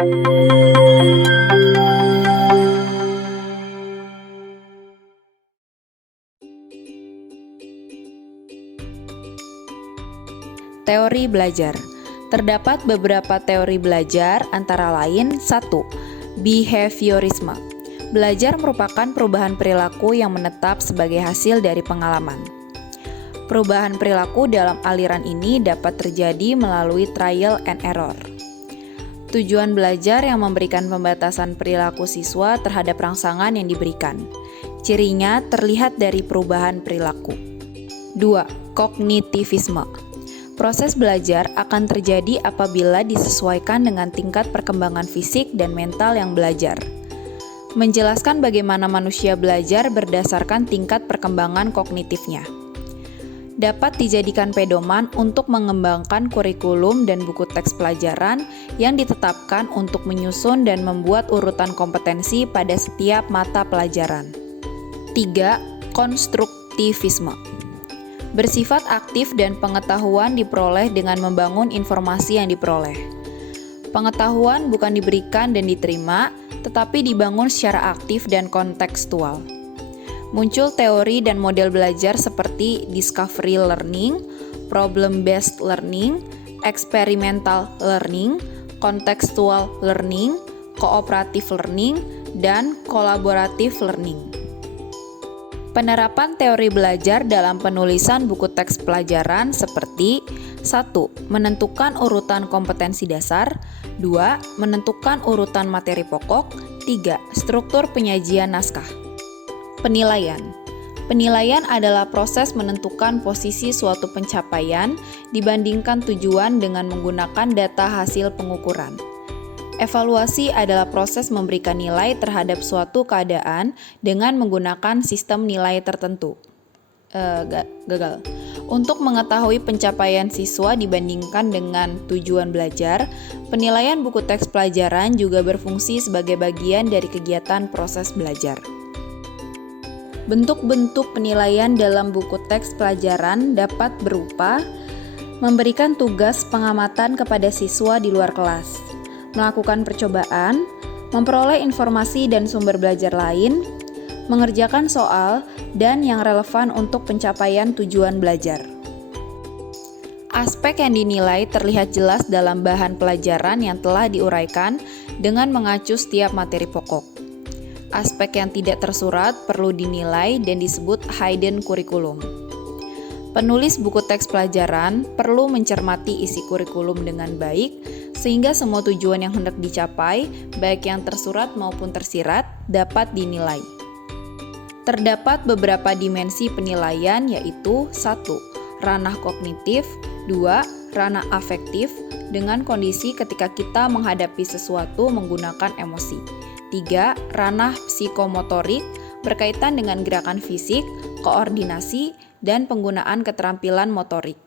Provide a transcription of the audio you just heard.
Teori belajar. Terdapat beberapa teori belajar, antara lain 1. Behaviorisme. Belajar merupakan perubahan perilaku yang menetap sebagai hasil dari pengalaman. Perubahan perilaku dalam aliran ini dapat terjadi melalui trial and error. Tujuan belajar yang memberikan pembatasan perilaku siswa terhadap rangsangan yang diberikan. Cirinya terlihat dari perubahan perilaku. 2. Kognitivisme. Proses belajar akan terjadi apabila disesuaikan dengan tingkat perkembangan fisik dan mental yang belajar. Menjelaskan bagaimana manusia belajar berdasarkan tingkat perkembangan kognitifnya. Dapat dijadikan pedoman untuk mengembangkan kurikulum dan buku teks pelajaran yang ditetapkan untuk menyusun dan membuat urutan kompetensi pada setiap mata pelajaran. 3. Konstruktivisme. Bersifat aktif dan pengetahuan diperoleh dengan membangun informasi yang diperoleh. Pengetahuan bukan diberikan dan diterima, tetapi dibangun secara aktif dan kontekstual. Muncul teori dan model belajar seperti discovery learning, problem-based learning, experimental learning, contextual learning, cooperative learning, dan collaborative learning. Penerapan teori belajar dalam penulisan buku teks pelajaran seperti 1. Menentukan urutan kompetensi dasar. 2. Menentukan urutan materi pokok. 3. Struktur penyajian naskah. Penilaian. Penilaian adalah proses menentukan posisi suatu pencapaian dibandingkan tujuan dengan menggunakan data hasil pengukuran. Evaluasi adalah proses memberikan nilai terhadap suatu keadaan dengan menggunakan sistem nilai tertentu. Gagal. Untuk mengetahui pencapaian siswa dibandingkan dengan tujuan belajar, penilaian buku teks pelajaran juga berfungsi sebagai bagian dari kegiatan proses belajar. Bentuk-bentuk penilaian dalam buku teks pelajaran dapat berupa memberikan tugas pengamatan kepada siswa di luar kelas, melakukan percobaan, memperoleh informasi dan sumber belajar lain, mengerjakan soal, dan yang relevan untuk pencapaian tujuan belajar. Aspek yang dinilai terlihat jelas dalam bahan pelajaran yang telah diuraikan dengan mengacu setiap materi pokok. Aspek yang tidak tersurat perlu dinilai dan disebut hidden curriculum. Penulis buku teks pelajaran perlu mencermati isi kurikulum dengan baik, sehingga semua tujuan yang hendak dicapai, baik yang tersurat maupun tersirat, dapat dinilai. Terdapat beberapa dimensi penilaian, yaitu 1. Ranah kognitif. 2. Ranah afektif, dengan kondisi ketika kita menghadapi sesuatu menggunakan emosi. 3. Ranah psikomotorik, berkaitan dengan gerakan fisik, koordinasi, dan penggunaan keterampilan motorik.